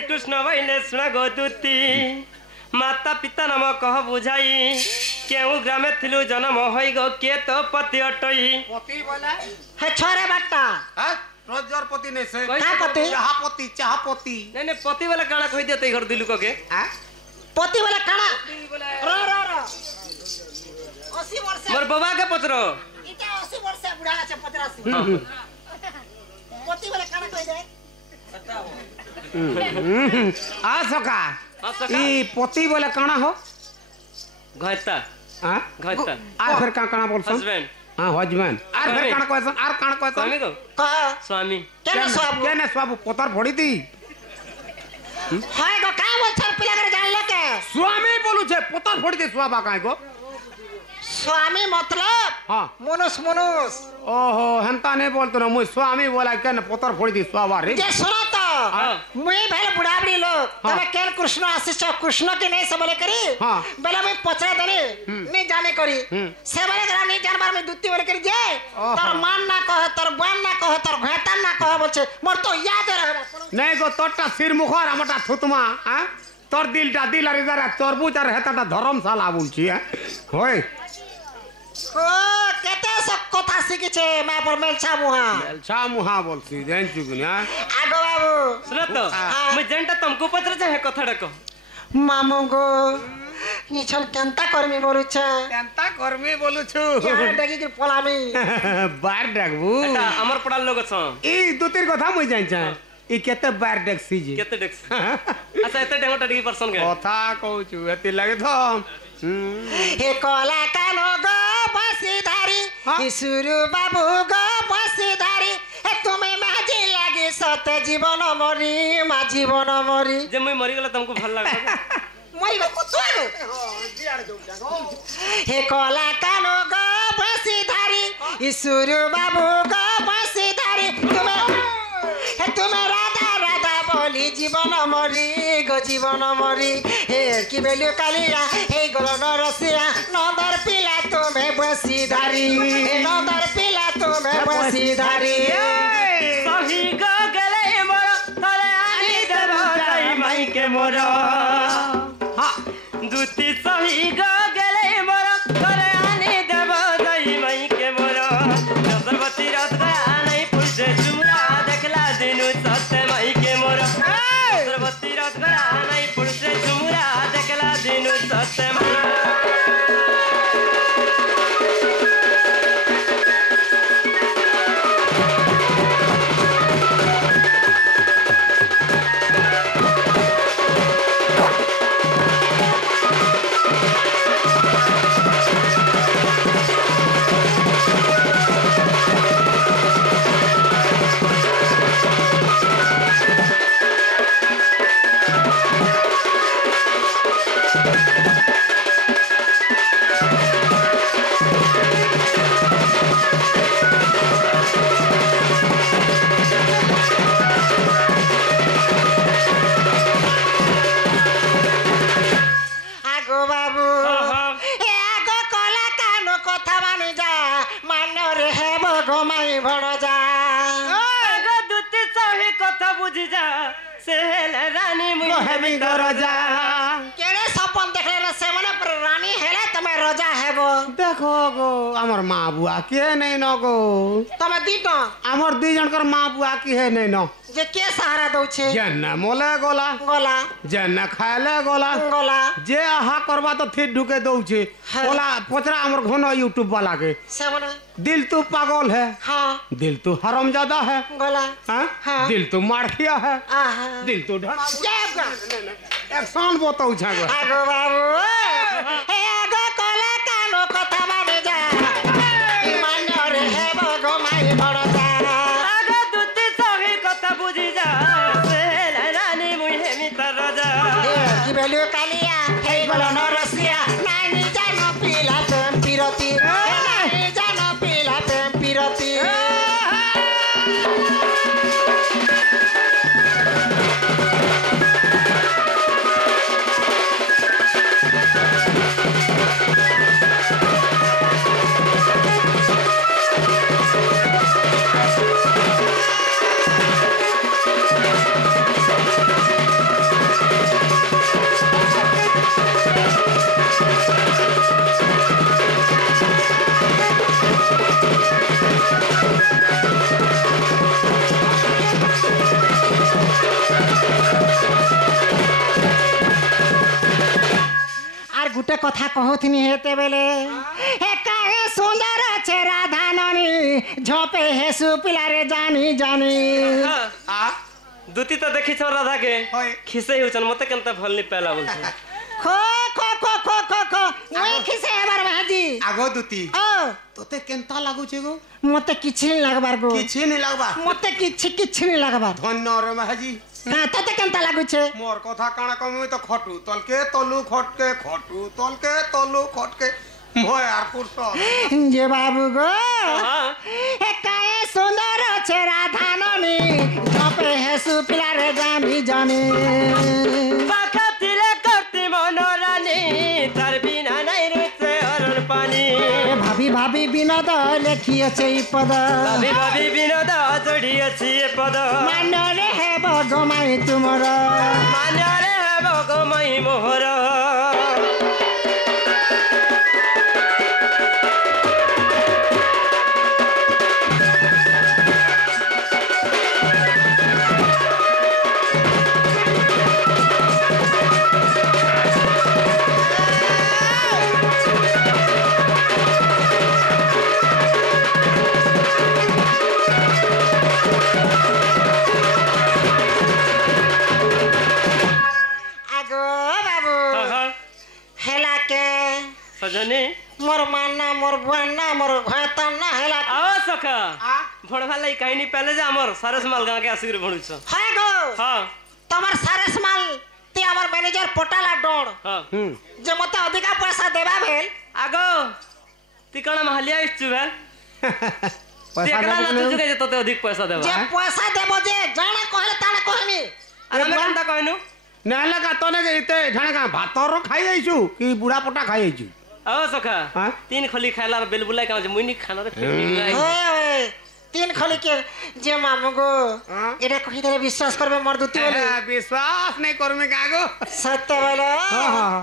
श्रीकृष्ण बहले शुण गोदूती माता पिता नाम कह बुझाई केउ ग्रामे थिलु जन्म होई गो के तो पति अटई पति बोला हे छोरे बाटा हां रोजगार पति नहीं से का पति चाहपति नहीं पति वाला काना कहि देते घर दिलु के हां पति वाला काना रो 80 वर्ष मोर बाबा के पचरो इटा 80 वर्ष बुढ़ा আছে 85 पति वाला काना कहि दे आ सका ई पति बोले काना हो घरता हां घरता आ फिर काना बोलसन हस्बैंड हां हस्बैंड आर फिर काना कहसन आर काना कहसन स्वामी को कह स्वामी केने स्वाबू पतर फोड़ी दी हाय गो का बोल छर पिला करे जान ले के स्वामी बोलू छे पतर फोड़ी दे स्वाबा काहे को स्वामी मतलब हां मनुष ओहो हंता नहीं बोलतो ना मुई स्वामी बोला केने पतर फोड़ी दी स्वाबा रे जे सुनो तो मुई भेल बुढ़ाबड़ी लोग तमे केन कृष्ण आशीष कृष्ण के नहीं सबले करी बेला मैं पचरा दने नहीं जाने करी से बेले करा नहीं जानबार में दुत्ती बोले करी जे तोर मान ना कह तोर बन ना कह तोर घाटा ना कह बोलछे मोर तो याद रहे नहीं गो तोरटा सिर मुखर हमटा थुतमा हां तोर दिलटा दिल अरे जरा तरबूज আর হেতাটা ধর্মশালা বলছি होय ओ केते सब কথা শিখেছে মা पर मेलछा मुहा बोलसी जान चुकुनी आगो बाबू सुनो तो मैं जेंटा तुमको पत्र चाहे कथा डको मामू गो निछल केंता कर्मी बोलुछे केंता कर्मी बोलुछु यार डगी के पलामी बार डाकबू एटा हमर पड़ाल लोग छ ई दुतिर कथा मुई जान छ ई केते बार डेक्सी जी केते डेक्स अच्छा एते डेंगोटा डिगी पर्सन के कथा कहूछु एति लागे तो हे कला कानो गो बसीधारी ईश्वरु बाबू गो बसीधारी ए तुमे माजी लागे सत जीवन मरी मा जीवन मरी जे मैं मरी गला तुमको भल लागे मरी गो कुतुआगो हे कला कानो गो बसीधारी ईश्वरु बाबू गो बसीधारी तुमे राधा राधा बोली जीवन मरी गो जीवन मरी हे की बेलु कालिया हे गोलन रसिया नंदर पिला तुम्हें बसीधारी हे नंदर पिला तुम्हें बसीधारी सही गो गले मोर तले आनी देबो जाई माई के मोर हां दुती सही गो गले मोर तले आनी देबो जाई माई के मोर नजरवती रात गया नहीं पुछे चुमरा देखला दिनु सत्य माई के मोर नजरवती रात गया नहीं पुछे चुमरा देखला दिनु सत्य माई रानी मुझे रजा केड़े सपन देखले ना से मने पर रानी हेले तमे रजा हेबो देखो गो हमर मां बुआ के नहीं न गो तमे दीटो हमर दी जनकर मां बुआ की है नहीं न जे के सहारा दउ छे जन्ना मोले गोला गोला जन्ना खाले गोला गोला जे आहा करबा तो फिर ढुके दउ छे गोला पचरा हमर घनो यूट्यूब वाला के से मने दिल तू पागल है हां दिल तू हरामजादा है गोला हां दिल तू मारखिया है आहा दिल तू ढड़ा जेबगा एक्शन बताउ छागो आगो बाबू हे आगो कोला कानो कथा माने जा मान्य रे हेबो गो माई बड़ जा आगो दुती सही कथा बुझी जा से रानी मुझे मित्र रजा की बेलु कालिया हे गोलन रसिया नानी जानो पिला तुम पिरती नानी जानो पिला तुम पिरती কথা কহুথিনি হেতে বেলে হে কাহে সুন্দর আছে রাধা ননি ঝোপে হেসু পিলারে জানি জানি দুতি তো দেখিছ রাধাকে হয়। খিসে হউছন মতে কেনতা ভলনি পেলা বলছ খো খো খো খো খো খো মুই খিসে এবার ভাজি আগো দুতি ও তোতে কেনতা লাগুছে গো মতে কিছু নি লাগবার গো କିଛି নি লাগবা মতে কিছু নি লাগবার ধন্য রে মাহাজি হ্যাঁ তোতে কেনতা লাগুছে মোর কথা কাଣା কমি তো খটু তলকে তলু খটকে খটু তলকে তলু খটকে মই আর পুরস যে বাবু গো হ্যাঁ। হে কাহে সুন্দর আছে রাধা ননি ঝোপে হেসু পিলারে জানি জানি পাখা তিলে করতি মনোরানী তার বিনা নাই রুচে অরণ পানি ভাবি ভাবি বিনোদ লেখিয়েছে এই পদ ভাবি ভাবি বিনোদ চড়িয়েছি এ পদ মানরে হেব গমাই তুমর মানরে হেব গমাই মোহর আগো বাবু হেলাকে সজনী মোর মান্না মোর বুয়ান্না মোর ঘয়তান না হেলা আও সখা ভণবা লাই কাহিনী পেলে যে আমার সারস মাল গাঁকে আসিকি ভণুছ হয় গো হ্যাঁ তোমার সারেস মাল তে আমার ম্যানেজার পটালা ডোড় হ্যাঁ যে মতে অধিকা পয়সা দেবা ভেল আগো তুই কଣ মাহালিয়া আসছু বে পয়সা দেখলা না দেবো তুই যে তোতে অধিক পয়সা দেবা যে পয়সা দেব যে জানা কহলে তানা কহমি আর আমি কেনতা কইনু নেহলে কা তনে কে ইতে ঢানে কা ভাতর খাই যাইছু কি বুড়া পটা খাই যাইছু আও সখা হ্যাঁ? তিন খলি খাইলার বেল বুলাই কাজ মুইনি খানা রে ফিটি গাই ওই তিন খলি কে যে মামু গো হ্যাঁ? এটা কহি তারে বিশ্বাস করবে মোর দুতি বলে বিশ্বাস নাই করমি কা গো সত্য বলে হ্যাঁ।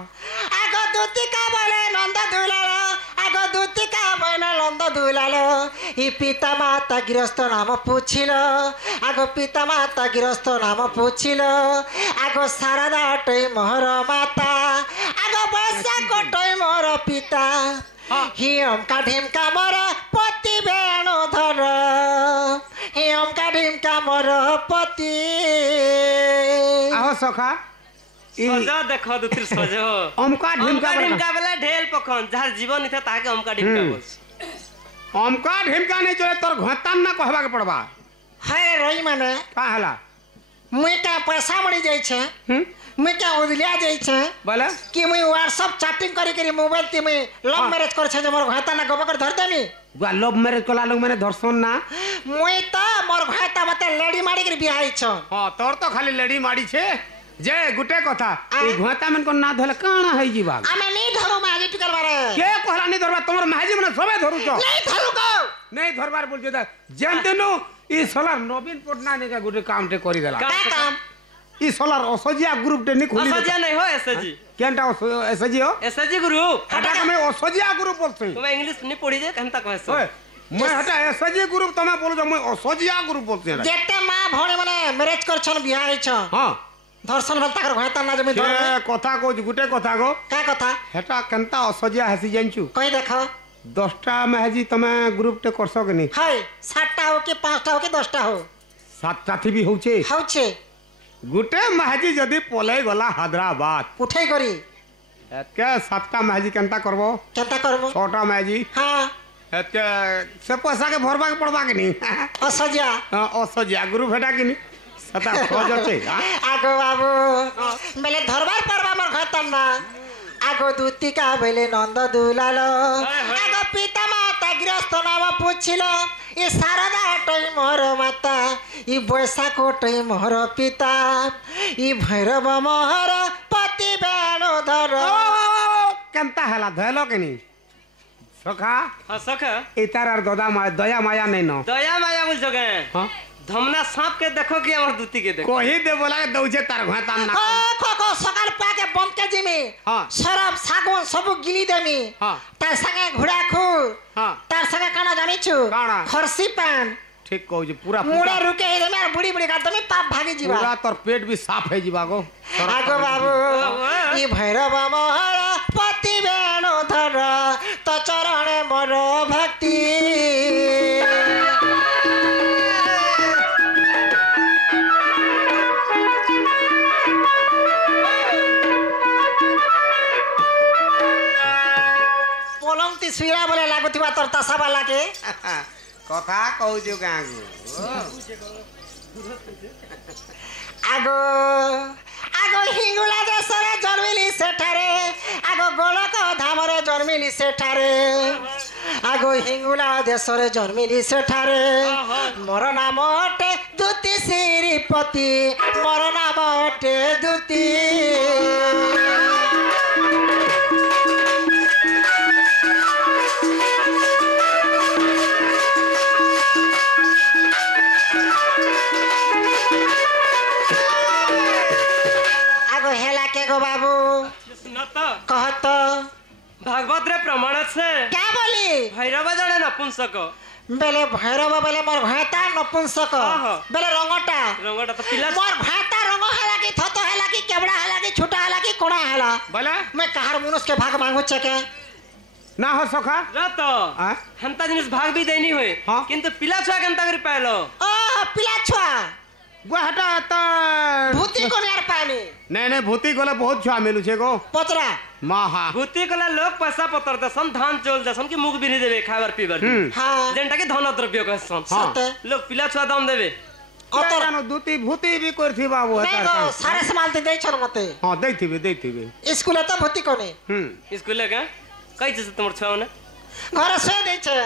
আগো দুতি কা বলে নন্দ দুলালো আগো দুতি কা বলে নন্দ দুলালো ই পিতা মাতা গৃহস্থ নাম পুছিল আগো পিতা মাতা গৃহস্থ নাম পুছিল আগো সারদা টই মোহর মাতা আগো বৈশা কোটই মোর পিতা হিয়ম কাঢিমকা মোর পতি বেণ ধর হিয়ম কাঢিমকা মোর পতি আহ সখা ই সজা দেখো দুতির সজ অমকা ঢিমকা বলে ঢিমকা বেলা ঢেল পখন যার জীবন ইথা তাকে অমকা ঢিমকা বলছ অমকা ঢিমকা নাই চলে তোর ঘতান না কহবা के पड़बा হ্যাঁ রই মানে का हला মুই কা পয়সা মরি যাইছে মুই কা উদলিয়া যাইছে बोले कि मुई व्हाट्सएप चैटिंग करी करी मोबाइल ती मुई लव मैरिज कर छे जे मोर घाता ना गब कर धरते मी गुआ लव मैरिज कला लोग मैंने धरसन ना मुई त मोर घाता मते लेडी माडी करी बियाही छ हां तोर तो खाली लेडी माडी छे जे गुटे कथा ई घता मन को ना धले काना है जीवा आमे नी धरो मागे टिकर बारे के कहला नहीं धरबा तोर महाजी मन सबे धरु छ नहीं धरो को नहीं धरबार बोल जे जेंतनु ई सोलार नवीन पटनायक का गुटे काम टे करी देला का काम ई सोलार असजिया ग्रुप टे नी खोली असजिया नहीं हो एसजी केनटा एसजी हो एसजी ग्रुप हटा के मैं असजिया ग्रुप बोलते तुम्हें इंग्लिश नहीं पढ़ी जे कहता कहस ओए मैं हटा एसजी ग्रुप तमे बोलो जो मैं असजिया ग्रुप बोलते हैं जेते मां भोणी माने मैरिज कर छन बियाही छ हां धर्षण भल ताकर घाता ना जमी धर के कथा को गुटे कथा को का कथा हेटा केनता असजिया हसी जानचू कहि देखो 10टा महजी तमे ग्रुप टे करसो के नी हाय 7टा हो के 5टा हो के 10टा हो 7टा थी भी होचे होचे गुटे महजी जदी पले गला हैदराबाद उठे करी के 7टा महजी केनता करबो केनता करबो 6टा महजी हां के से पैसा के भरबा के पड़बा के नी असजिया असजिया ग्रुप हेटा के नी सता खोज छे आगो बाबू बेले धरबार पड़बा मोर घाता ना आगो दूतिका बेले नंद दुलालो आगो पिता माता गृहस्थ नाम पुछिलो ये शारदा टई मोर माता ई बैसाख टई मोर पिता ई भैरव मोहर पति बेणो धर केनता हला धैलो के नी सखा हां सखा इतार और दया माया नहीं न दया माया बोल जगे हां धमना सांप के देखो कि हमर दूती के देखो कोही दे बोला के दउजे तार घाता ना खो खो सकाल पाके बम के जिमी हां सरब सागो सब गिली देमी हां तार संगे घुड़ा खू हां तार संगे काना जानी छु काना? खरसी पान ठीक कहू जे पूरा मुड़ा रुके हे रे मेर बुढ़ी बुढ़ी का तमे पाप भागी जीवा पूरा तोर पेट भी साफ है जीवा गो आगो बाबू ई भैरव मोहर पति बे सुईरा बोले लागुथिबा तोर तासा वाला के କଥା କହୁଛୁ ଗାଁକୁ आगो आगो हिंगुला देशरे जन्मिली सेठारे आगो गोलक धामरे जन्मिली सेठारे आगो हिंगुला देशरे जन्मिली सेठारे मोर नाम अटे दूती श्रीपति मोर नाम अटे दूती बाबू कहत भागवत रे प्रमाण से क्या बोली भैरव जड़े नपुंसक बेले भैरव बेले मोर भाता नपुंसक बेले रंगटा तो पिला मोर भाता रंग हला की थतो हला की केबड़ा हला की छोटा हला की कोड़ा हला बोले मैं कहार मनुष्य के भाग मांगू चके ना हो सखा रत हंता जिनिस भाग भी देनी होय किंतु पिला छुआ केनता करी पाइलो पिला छुआ गोहटा तो भूती को यार पानी नहीं भूती कोले बहुत छुआ मिलू छे को पतरा माहा भूती कोले लोग पैसा पतर दसन धान चोल दसन की मुख बिनी देबे खाबर पीबर हां जेंटा के धन द्रव्य कहसन लोग पिला छुआ दाम देबे अतरानो दूती भूती भी करथी बाबू हता सारे सामान ते देइ छन मते हां देइथिबे स्कूल त भूती कोने स्कूल का कई चीज तुमर छुआ ने घर से दे छे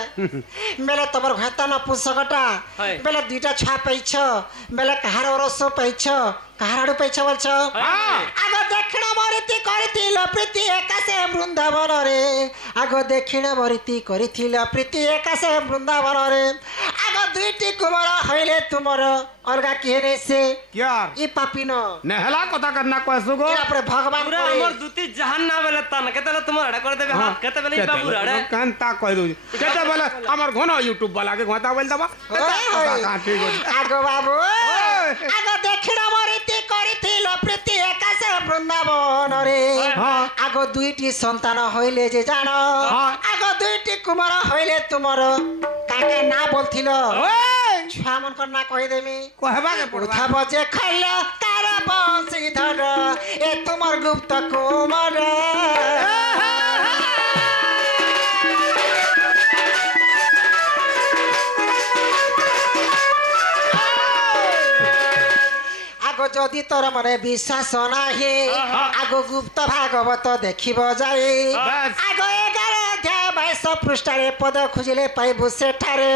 मेले तबर भाता न पुस्तकटा बेले दुईटा छा पैछ बेले कहार ओरसो पैछ कहाराडु पैछ बोलछ आगो दक्षिण मरिति करिथिल प्रीति एकासे वृंदावन रे आगो दक्षिण मरिति करिथिल प्रीति एकासे वृंदावन रे आगो दुईटी कुमार हइले तुमर अलगा केने से यार ई पापिनो नेहला कथा करना कहसु गो अपने भगवान पूरा हमर दूती जहान ना बेले तन केतले तुमर अड़ा कर देबे हाथ केते बेले बाबू अड़ा कांता कह दू केते बेले हमर घनो YouTube वाला के घोता बोल दबा आगो बाबू आगो दक्षिण मरिति करिथिल प्रीति एकासे वृंदावन रे आगो दुईटी संतान हइले जे जानो आगो दुईटी कुमार हइले तुमर काके ना बोलथिलो छुआ मन कर ना कहि देमी कहबा के उठा बजे खइल तार बंशीधर ए तुमर गुप्त कुमार आगो जदि तोर मने विश्वास नाही आगो गुप्त भागवत देखिब जाई आगो 11 अध्याय 22 पृष्ठारे पद खुजिले पाइबु सेठारे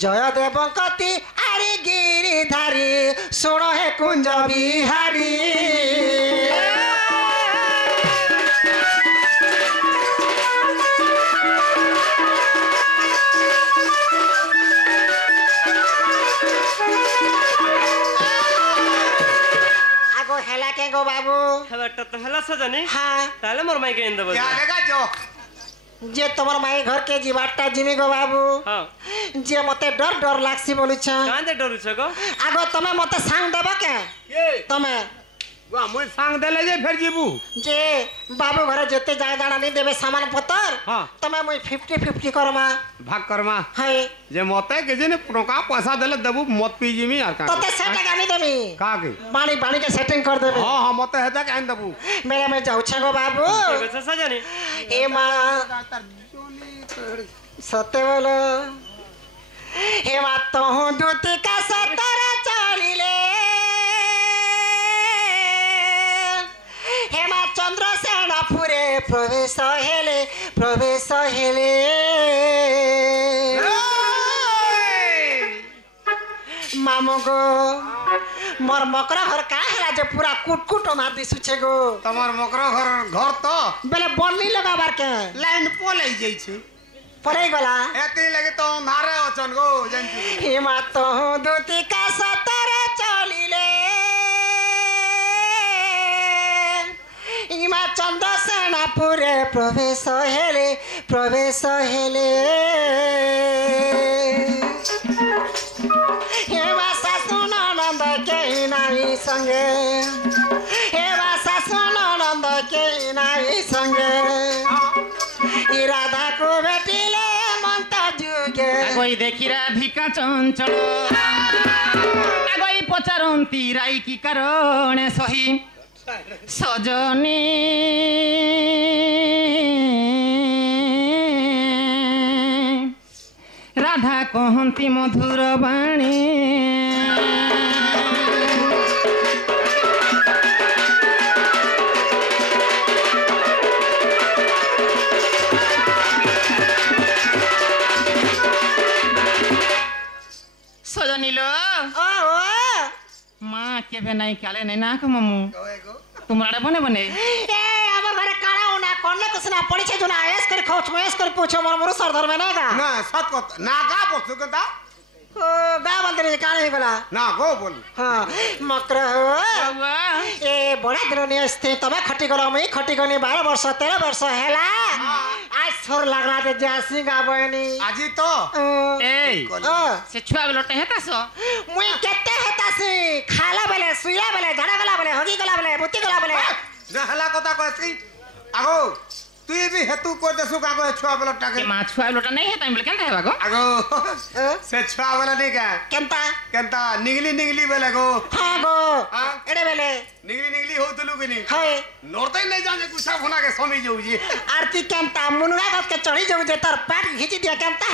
जय देवकति आरी गिरिधारी सुन हे कुंज बिहारी हेला के गो बाबू हेला तो हेला सजनी हां ताले मोर माई के इंद बज क्या लेगा जो जे तमर माई घर के जीवाटा जिमी गो बाबू हां जे मते डर लागसी बोलु छ कांदे डरु छ गो आगो तमे मते सांग देबा के तमे वा मोय सांग देले जे फेर जीबू जे बाबू घरे जते जाय दाना नहीं देबे सामान पतर तमे मोय 50-50 करमा भाग करमा हाय जे मते के जे ने टका पैसा देले देबू मत पी जिमी यार का तते सेट गानी देमी का के बाणी के सेटिंग कर देबे हां मते हेता काइन देबू मेरे में जाउ छ गो बाबू ठीक छ सजनी ए मां सत्य बोलो हे मां तो दूती का सतर चलिले हेमा चंद्र सेनापुरे प्रवेश हेले मामो गो मोर मकरा घर का हला जे पूरा कुट मार दिसु छे गो तमार मकरा घर तो बेले बल्ली लगाबार के लाइन पोलै जई छे परे गला एते लगे तो मारे अचन गो जानछु हेमा तो दूती का सतर चलिले इमा चंद्र सेनापुरे प्रवेश हेले हेमा सासु ननद के नाई संगे हेमा सासु ननद के नाई संगे ई राधा को बेटिले मंत जुगे कोई देखी राधिका चंचल आगई पचारंती राई की कारण सही सजनी କହନ୍ତି ମଧୁର ବାଣୀ ସଜନିଲ ମା କେବେ ନାଇଁ କାଳେ ନାଇଁ ନା କମୁ ତୁମର ଆଡେ ବନେ ବନେ ए हमर घरे काड़ा होना कोने कुछ ना पड़ी छे जुना ऐस कर खोच में ऐस कर पूछो मोर मोर सर धर में ना का না সত কথা না গা বলছো কথা गा बंदरे काड़ा ही गला না গো বল हां मकर बाबा ए बड़ा दिन ने स्थे तबे खटी गलो मैं खटी गनी 12 वर्ष 13 वर्ष हैला आज छोर लागला जे जासी गाबनी আজি তো ए से छुआ बेलटे हेतास मुई केते हेतासी खाला बेले सुइला बेले झड़ा गला बेले हगी गला बेले बुत्ती गला बेले না হেলা কথা কইছি আগো তুই বি হেতু কই দেসু কাগো ছুয়া বেলটাকে के मा छुआ बेलटा नहीं हेता बेले केनता हेबा गो আগো সে ছুয়া বেলা নেই কা केंता কেনতা নিগলি নিগলি বেলা গো हां गो हाँ? एडे बेले নিগলি নিগলি হউতলু কিনি हाय নরতেই নাই জানে গুছা ফোনা কে সমি যাউজি आरती केंता मुनुरा गत के चढ़ी जाऊ जे तार पैर घिची दिया केंता